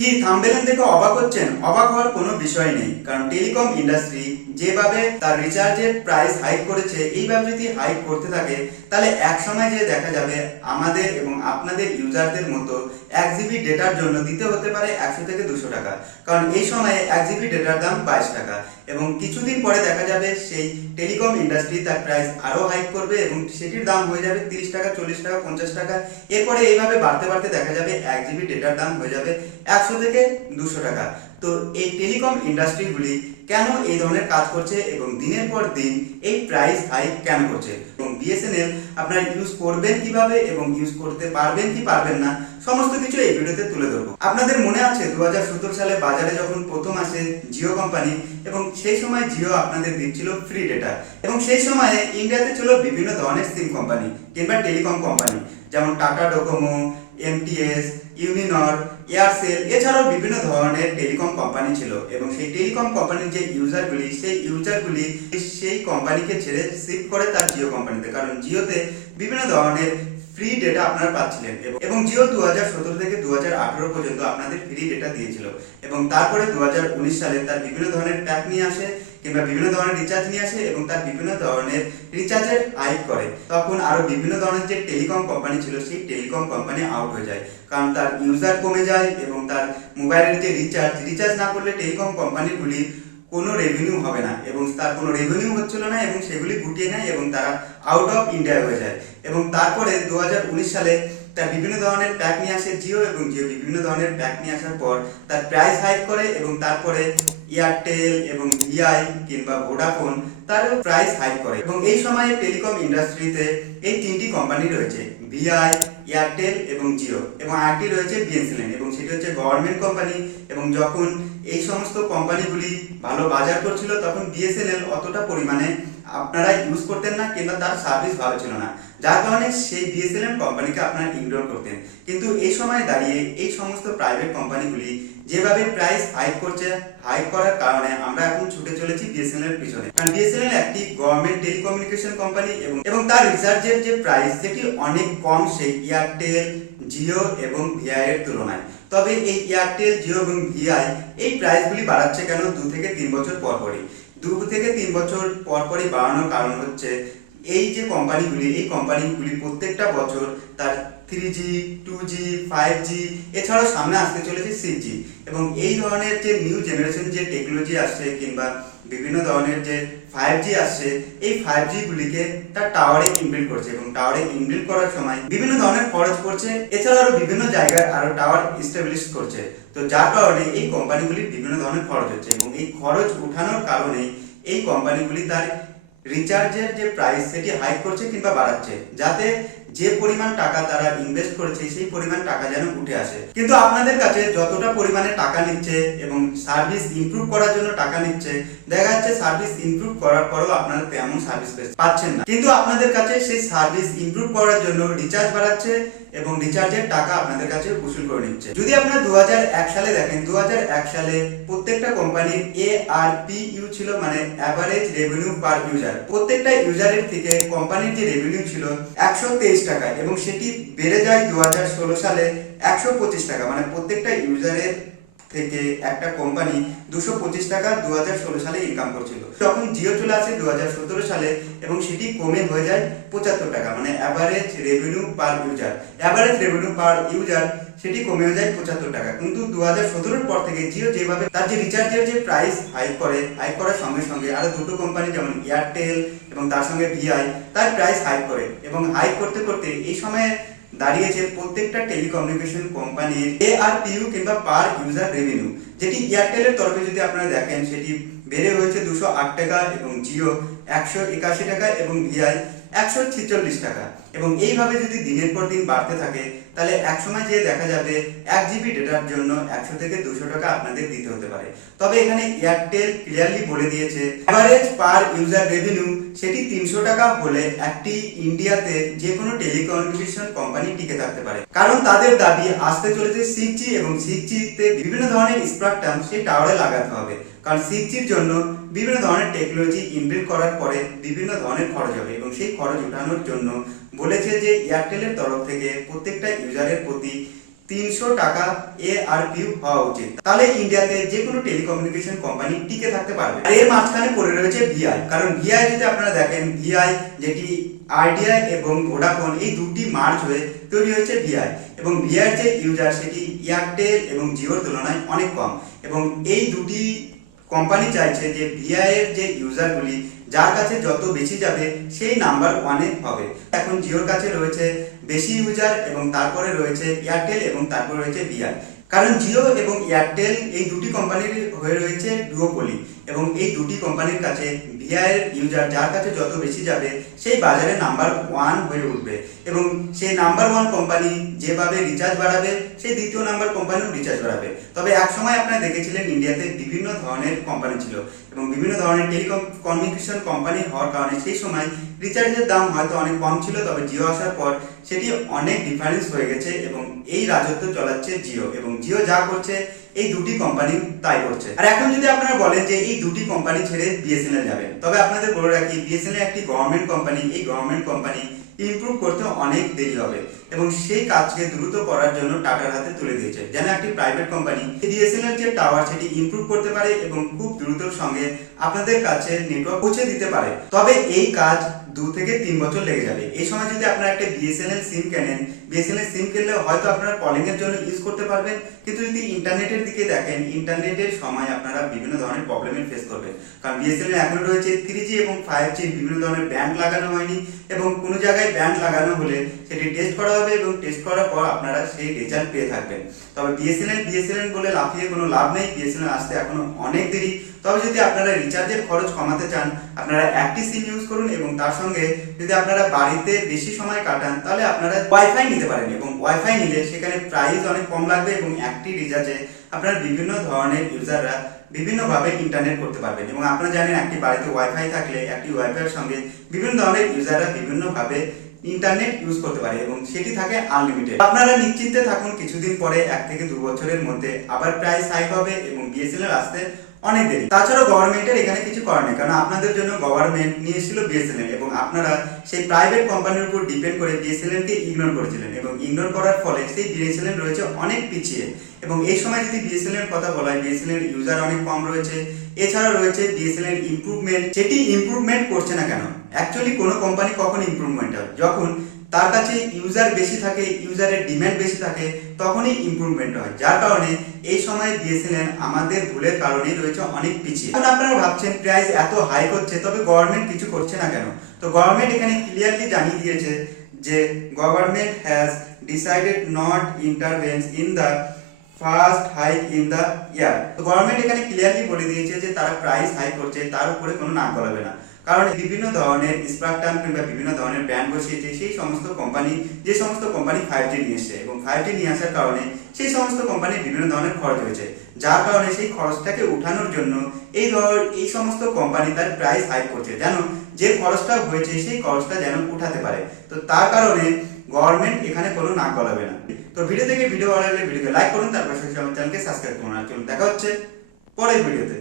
কি থাম্বেলেন দেখে অবাক হচ্ছেন? অবাক হওয়ার কোনো বিষয় নেই, কারণ টেলিকম ইন্ডাস্ট্রি যেভাবে তার রিচার্জের প্রাইস হাইক করেছে এইভাবে যদি হাইক করতে থাকে, তাহলে এক সময় যে দেখা যাবে আমাদের এবং আপনাদের ইউজারদের মতো এক জিবি ডেটার জন্য দিতে হতে পারে একশো থেকে দুশো টাকা। কারণ এই সময়ে এক জিবি ডেটার দাম বাইশ টাকা। এবং কিছুদিন পরে দেখা যাবে সেই টেলিকম ইন্ডাস্ট্রি তার প্রাইস আরও হাইক করবে এবং সেটির দাম হয়ে যাবে তিরিশ টাকা, চল্লিশ টাকা, পঞ্চাশ টাকা। এরপরে এইভাবে বাড়তে বাড়তে দেখা যাবে এক জিবি ডেটার দাম হয়ে যাবে একশো থেকে দুশো টাকা। তো এই টেলিকম ইন্ডাস্ট্রিগুলি কেন এই ধরনের কাজ করছে এবং দিনের পর দিন এই প্রাইস হাইক কেন করছে? এবং বিএসএনএল আপনারা ইউজ করবেন কীভাবে এবং ইউজ করতে পারবেন কি পারবেন না, সমস্ত কিছু এই ভিডিওতে তুলে ধরবো। আপনাদের মনে আছে দু সালে বাজারে যখন প্রথম আসে জিও কোম্পানি, এবং সেই সময় জিও আপনাদের দিচ্ছিল ফ্রি ডেটা এবং সেই সময়ে ইন্ডিয়াতে ছিল বিভিন্ন ধরনের সিম কোম্পানি কিংবা টেলিকম কোম্পানি, যেমন Tata Docomo MTS Uninor Aircel, এছাড়াও বিভিন্ন ধরনের টেলিকম কোম্পানি ছিল এবং সেই টেলিকম কোম্পানির যে ইউজারগুলি সেই ইউজারগুলি সেই কোম্পানিকে ছেড়ে শিফট করে তার জিও কোম্পানিতে। কারণ জিওতে বিভিন্ন ধরনের ফ্রি ডেটা আপনারা পাচ্ছিলেন এবং- জিও দু হাজার সতেরো থেকে দু হাজার আঠারো পর্যন্ত আপনাদের ফ্রি ডেটা দিয়েছিল। এবং তারপরে দু হাজার উনিশ সালে তার বিভিন্ন ধরনের প্যাক নিয়ে আসে কিংবা বিভিন্ন ধরনের রিচার্জ নিয়ে আসে এবং তার বিভিন্ন ধরনের রিচার্জের হাইক করে। তখন আরও বিভিন্ন ধরনের যে টেলিকম কোম্পানি ছিল, সেই টেলিকম কোম্পানি আউট হয়ে যায়। কারণ তার ইউজার কমে যায় এবং তার মোবাইলের যে রিচার্জ রিচার্জ না করলে টেলিকম কোম্পানিগুলির কোনো রেভিনিউ হবে না এবং তার কোনো রেভিনিউ হচ্ছিল না এবং সেগুলি গুটিয়ে নেয় এবং তারা আউট অফ ইন্ডিয়া হয়ে যায়। এবং তারপরে দু হাজার উনিশ সালে তার বিভিন্ন ধরনের প্যাক নিয়ে আসে জিও এবং জিও বিভিন্ন ধরনের প্যাক নিয়ে আসার পর তার প্রাইস হাইক করে এবং তারপরে এয়ারটেল এবং ভিআই কিংবা ভোডাফোন তারও প্রাইস হাইক করে। এবং এই সময়ে টেলিকম ইন্ডাস্ট্রিতে এই তিনটি কোম্পানি রয়েছে ভিআই এয়ারটেল এবং জিও এবং আরেকটি রয়েছে বিএসএনএল এবং সেটি হচ্ছে গভর্নমেন্ট কোম্পানি এবং যখন এই সমস্ত কোম্পানিগুলি ভালো বাজার করছিল, তখন বিএসএনএল অতটা পরিমাণে আপনারা ইউজ করতেন না কিংবা তার সার্ভিস ভালো ছিল না। যার কারণে সেই বিএসএনএল কোম্পানিকে আপনারা ইগনোর করতেন। কিন্তু এই সময় দাঁড়িয়ে এই সমস্ত প্রাইভেট কোম্পানিগুলি যেভাবে প্রাইস হাইক করছে হাইক করার কারণে আমরা এখন ছুটে চলেছি বিএসএনএল এর পিছনে। কারণ বিএসএনএল একটি গভর্নমেন্ট টেলিকমিউনিকেশন কোম্পানি এবং এবং তার রিচার্জের যে প্রাইস সেটি অনেক কম সেই এয়ারটেল জিও এবং ভিআই এর তুলনায়। তবে এই এয়ারটেল জিও এবং ভিআই এই প্রাইসগুলি বাড়াচ্ছে কেন দু থেকে তিন বছর পর পরই? দু থেকে তিন বছর পর পরই বাড়ানোর কারণ হচ্ছে এই যে কোম্পানিগুলি, এই কোম্পানিগুলি প্রত্যেকটা বছর তার three G two G five G এছাড়াও সামনে আসতে চলেছে সিক্স জি এবং এই ধরনের যে নিউ জেনারেশন যে টেকনোলজি আসছে কিংবা বিভিন্ন ধরনের যে ফাইভ জি আসছে, এই ফাইভ জি গুলিকে তার টাওয়ারে ইনবিল্ড করছে এবং টাওয়ারে ইনবিল্ড করার সময় বিভিন্ন ধরনের খরচ করছে এছাড়া আরও বিভিন্ন জায়গায় আরও টাওয়ার স্টাবলিশ করছে। তো যার কারণে এই কোম্পানিগুলির বিভিন্ন ধরনের খরচ হচ্ছে এবং এই খরচ উঠানোর কারণে এই কোম্পানিগুলি তার রিচার্জের যে প্রাইস সেটি হাইক করছে কিংবা বাড়াচ্ছে। যাতে যে পরিমাণ টাকা তারা ইনভেস্ট করেছে, সেই পরিমাণ টাকা যেন উঠে আসে। কিন্তু আপনাদের কাছে যতটা পরিমাণে টাকা নিচ্ছে এবং সার্ভিস ইমপ্রুভ করার জন্য টাকা নিচ্ছে, দেখা যাচ্ছে সার্ভিস ইমপ্রুভ করার পরেও আপনারা তেমন সার্ভিস পাচ্ছেন না। কিন্তু আপনাদের কাছে সেই সার্ভিস ইমপ্রুভ করার জন্য রিচার্জ বাড়াচ্ছে এবং রিচার্জের টাকা আপনাদের কাছে উসুল করে নিচ্ছে। যদি আপনারা দু হাজার এক সালে দেখেন দু হাজার এক সালে প্রত্যেকটা কোম্পানির এ আর পি ইউ ছিল মানে অ্যাভারেজ রেভিনিউ পার ইউজার প্রত্যেকটা ইউজারের থেকে কোম্পানির যে রেভিনিউ ছিল, একশো তেইশ টাকা এবং সেটি বেড়ে যায় দু হাজার ষোলো সালে একশো পঁচিশ টাকা। মানে প্রত্যেকটা ইউজারের থেকে একটা কোম্পানি দুশো পঁচিশ টাকা দুহাজার ষোলো সালে ইনকাম করছিল। তখন জিও চলে আসে দুই হাজার সতেরো সালে এবং সেটি কমে হয়ে যায় পঁচাত্তর টাকা মানে average revenue per user average revenue per user সেটি কমে যায় পঁচাত্তর টাকা। কিন্তু দু হাজার সতেরোর পর থেকে জিও যেভাবে তার যে রিচার্জের যে প্রাইস হাইক করে হাইক করার সঙ্গে সঙ্গে আরও দুটো কোম্পানি যেমন এয়ারটেল এবং তার সঙ্গে ভিআই তার প্রাইস হাইক করে। এবং হাইক করতে করতে এই সময়ে দাঁড়িয়েছে প্রত্যেকটা টেলিকমিউনিকেশন কোম্পানির এ আর পিউ কিংবা পার ইউজার রেভিনিউ, যেটি এয়ারটেলের তরফে যদি আপনারা দেখেন, সেটি বেড়ে রয়েছে দুশো আট টাকা এবং জিও একশো একাশি টাকা এবং ভিআই একশো ছেচল্লিশ টাকা। এবং এইভাবে যদি দিনের পর দিন বাড়তে থাকে, তাহলে একসময় যে দেখা যাবে এক জিবি ডেটার জন্য একশো থেকে দুশো টাকা আপনাদের দিতে হতে পারে। তবে এখানে এয়ারটেল ক্লিয়ারলি বলে দিয়েছে অ্যাভারেজ পার ইউজার রেভিনিউ সেটি তিনশো টাকা হলে একটি ইন্ডিয়াতে যে কোনো টেলিকমিউনিকেশন কোম্পানি টিকে থাকতে পারে। কারণ তাদের দাবি, আসতে চলেছে সিক্স জি এবং সিক্স তে বিভিন্ন ধরনের স্প্রাকটাম সেই টাওয়ারে লাগাতে হবে। কারণ সিক্স জন্য বিভিন্ন ধরনের টেকনোলজি ইনবিল্ড করার পরে বিভিন্ন ধরনের খরচ হবে এবং সেই খরচ উঠানোর জন্য বলেছে যে এয়ারটেলের তরফ থেকে প্রত্যেকটা ইউজারের প্রতি তিনশো টাকা এ আর পিউ হওয়া উচিত। তাহলে ইন্ডিয়াতে যে কোনো টেলিকমিউনিকেশন কোম্পানি টিকে থাকতে পারবে। আর এর মাঝখানে পড়ে রয়েছে ভিআই কারণ ভিআই যদি আপনারা দেখেন ভিআই যেটি আইডিয়া এবং ভোডাফোন এই দুটি মার্চ হয়ে তৈরি হয়েছে ভিআই এবং ভিআই যে ইউজার সেটি এয়ারটেল এবং জিওর তুলনায় অনেক কম। এবং এই দুটি কোম্পানি চাইছে যে ভিআই এর যে ইউজারগুলি যার কাছে যত বেশি যাবে, সেই নাম্বার ওয়ানে হবে। এখন জিওর কাছে রয়েছে বেশি ইউজার এবং তারপরে রয়েছে এয়ারটেল এবং তারপরে রয়েছে ভিআই কারণ জিও এবং এয়ারটেল এই দুটি কোম্পানির হয়ে রয়েছে ডুওপলি এবং এই দুটি কোম্পানির কাছে ভিআই ইউজার যার কাছে যত বেশি যাবে, সেই বাজারে নাম্বার ওয়ান হয়ে উঠবে। এবং সেই নাম্বার ওয়ান কোম্পানি যেভাবে রিচার্জ বাড়াবে, সেই দ্বিতীয় নাম্বার কোম্পানিও রিচার্জ বাড়াবে। তবে এক সময় আপনারা দেখেছিলেন ইন্ডিয়াতে বিভিন্ন ধরনের কোম্পানি ছিল এবং বিভিন্ন ধরনের টেলিকম কমিউনিকেশন কোম্পানি হওয়ার কারণে সেই সময় রিচার্জের দাম হয়তো অনেক কম ছিল, তবে জিও আসার পর সেটি অনেক ডিফারেন্স হয়ে গেছে এবং এই রাজত্ব চলাচ্ছে জিও এবং জিও যা করছে, এই দুটি কোম্পানি তাই করছে। আর এখন যদি আপনারা বলেন যে এই দুটি কোম্পানি ছেড়ে বিএসএনএল যাবেন, তবে আপনাদের বলে রাখি বিএসএনএল একটি গভর্নমেন্ট কোম্পানি এই গভর্নমেন্ট কোম্পানি ইমপ্রুভ করতে অনেক দেরি হবে এবং সেই কাজকে দ্রুত করার জন্য টাটার হাতে তুলে দিয়েছে। যেন একটি প্রাইভেট কোম্পানি বিএসএনএল যে টাওয়ার সেটি ইমপ্রুভ করতে পারে এবং খুব দ্রুতর সঙ্গে আপনাদের কাছে নেটওয়ার্ক পৌঁছে দিতে পারে। তবে এই কাজ দু থেকে তিন বছর লেগে যাবে। এই সময় যদি আপনারা একটা বিএসএনএল সিম কেনেন বিএসএনএল সিম কিনলে হয়তো আপনারা কলিং এর জন্য ইউজ করতে পারবেন, কিন্তু যদি ইন্টারনেটের দিকে দেখেন ইন্টারনেটের সময় আপনারা বিভিন্ন ধরনের প্রবলেমের ফেস করবেন। কারণ বিএসএনএল এখন রয়েছে থ্রি জি এবং ফাইভ জি বিভিন্ন ধরনের ব্যান্ড লাগানো হয়নি এবং কোনো জায়গায় ব্যান্ড লাগানো হলে সেটি টেস্ট করা হবে এবং টেস্ট করার পর আপনারা সেই রেজাল্ট পেয়ে থাকবেন। তবে বিএসএনএল বিএসএনএল বলে লাফিয়ে কোনো লাভ নেই। বিএসএনএল আসতে এখনও অনেক দেরি। তবে যদি আপনারা রিচার্জের খরচ কমাতে চান, আপনারা একটি সিম ইউজ করুন এবং তার সঙ্গে যদি আপনারা বাড়িতে বেশি সময় কাটান, তাহলে আপনারা ওয়াইফাই নিতে পারেন এবং ওয়াইফাই নিলে সেখানে প্রাইস অনেক কম লাগবে এবং একটি রিচার্জে আপনারা বিভিন্ন ধরনের ইউজাররা বিভিন্নভাবে ইন্টারনেট করতে পারবেন। এবং আপনারা জানেন একটি বাড়িতে ওয়াইফাই থাকলে একটি ওয়াইফাইয়ের সঙ্গে বিভিন্ন ধরনের ইউজাররা বিভিন্নভাবে ইন্টারনেট ইউজ করতে পারে এবং সেটি থাকে আনলিমিটেড আপনারা নিশ্চিন্তে থাকুন, কিছুদিন পরে এক থেকে দু বছরের মধ্যে আবার প্রাইস হাই হবে এবং বিএসএনএল আসতে অনেক দেরি। তাছাড়াও গভর্নমেন্টের এখানে কিছু করার নেই, কারণ আপনাদের জন্য গভর্নমেন্ট নিয়েছিল বিএসএনএল এবং আপনারা সেই প্রাইভেট কোম্পানির উপর ডিপেন্ড করে বিএসএনএল কে ইগনোর করেছিলেন এবং ইগনোর করার ফলে সেই বিএসএনএল রয়েছে অনেক পিছিয়ে। এবং এই সময় যদি বিএসএনএল কথা বলা হয় বিএসএনএল ইউজার অনেক কম রয়েছে। এছাড়া রয়েছে বিএসএনএল ইমপ্রুভমেন্ট সেটি ইমপ্রুভমেন্ট করছে না কেন? অ্যাকচুয়ালি কোনো কোম্পানি কখন ইমপ্রুভমেন্ট হয় যখন তার কাছে ইউজার বেশি থাকে ইউজারের ডিম্যান্ড বেশি থাকে, তখনই ইমপ্রুভমেন্ট হয়। যার কারণে এই সময় বিএসএনএল আমাদের ভুলের কারণেই রয়েছে অনেক পিছিয়ে। এখন আপনারা ভাবছেন প্রাইস এত হাই হচ্ছে তবে গভর্নমেন্ট কিছু করছে না কেন? তো গভর্নমেন্ট এখানে ক্লিয়ারলি জানিয়ে দিয়েছে যে government has decided not intervenes in the first hike in the year তো গভর্নমেন্ট এখানে ক্লিয়ারলি বলে দিয়েছে যে, তারা প্রাইস হাই করছে, তার উপরে কোনো নাম গলাবে না। কারণ বিভিন্ন ধরনের স্পার্কটাম কিংবা বিভিন্ন ধরনের ব্র্যান্ড বসিয়েছে সেই সমস্ত কোম্পানি, যে সমস্ত কোম্পানি ফাইভ জি নিয়ে এসছে এবং ফাইভ জি নিয়ে আসার কারণে সেই সমস্ত কোম্পানির বিভিন্ন ধরনের খরচ হয়েছে। যার কারণে সেই খরচটাকে উঠানোর জন্য এই ধর, এই সমস্ত কোম্পানি তার প্রাইস হাই করছে, যেন যে খরচটা হয়েছে সেই খরচটা যেন উঠাতে পারে। তো তার কারণে গভর্নমেন্ট এখানে কোনো নাক গলাবে না। তো ভিডিও থেকে ভিডিও ভালো লাগলে ভিডিওকে লাইক করুন তারপর আমার চ্যানেলকে সাবস্ক্রাইব করুন। আর চলুন, দেখা হচ্ছে পরের ভিডিওতে